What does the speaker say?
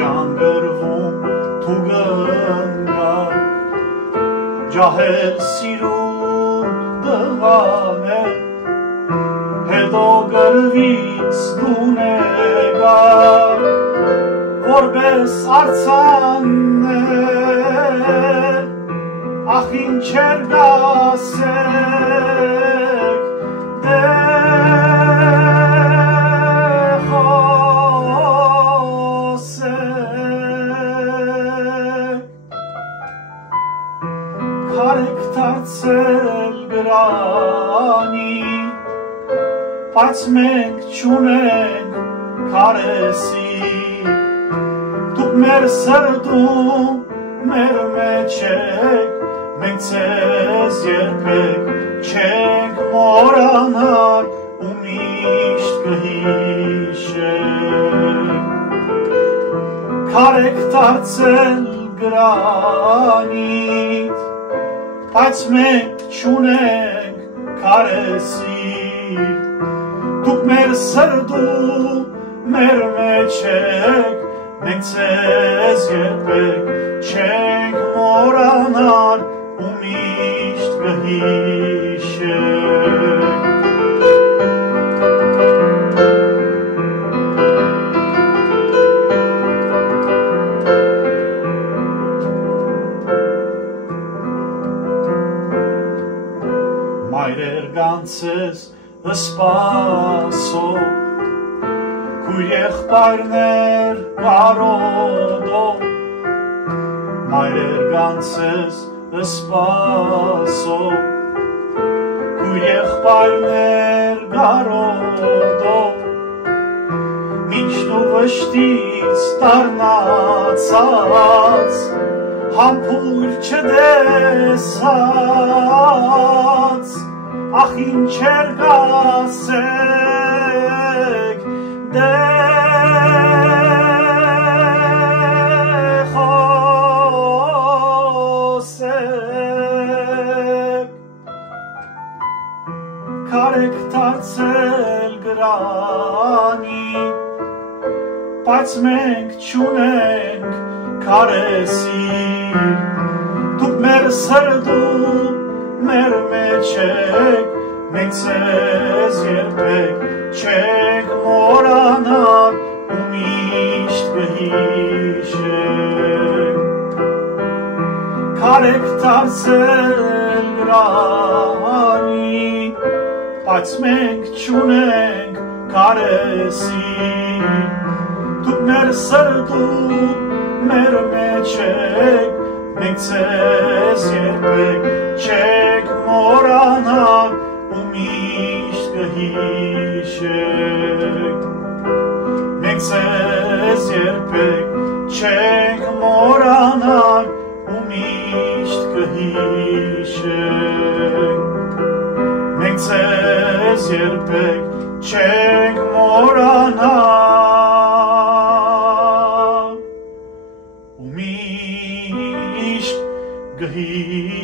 Ջանգրվում թուգնգա ջահել սիրուն դղան է հետո գրվից դունեգա որպես արցաններ ախ ինչեր գասեք Կարեք դարձել գրանի, բայց մենք չունենք քարեսի, դուք մեր սրտում մեր մեջ եք, մենք ձեզ երբեք չենք մոռանալ ու միշտ կհիշենք Կարեք դարձել գրանից Բայց մենք չունենք քարեսի, դուք մեր սրտում մեր մեջ եք, մենք ձեզ երբեք չենք մոռանալ ու միշտ կհիշենք Մայրեր գանցես սպասո, քույր եղբայրներ կարոտո, Մայրեր գանցես սպասո, քույր եղբայրներ կարոտո, Մինչ դու վշտից դառնացած, համբույր չտեսած, Ախ ինչեր գասեք խոսեք Կարեք դարձել գրանի, բայց մենք չունենք քարեսի, դուք մեր սրտում մեր մեջ եք, մենք ձեզ երբեք չենք մոռանալ ու միշտ կհիշենք Կարեք դարձել գրանի, բայց մենք չունենք քարեսի, դուք մեր սրտում մեր մեջ եք, մենք ձեզ երբեք չենք մոռանալ ու միշտ կհիշենք Մենք ձեզ երբեք չենք մոռանալ ու միշտ կհիշենք Մենք ձեզ երբեք չենք մոռանալ ու միշտ կհիշենք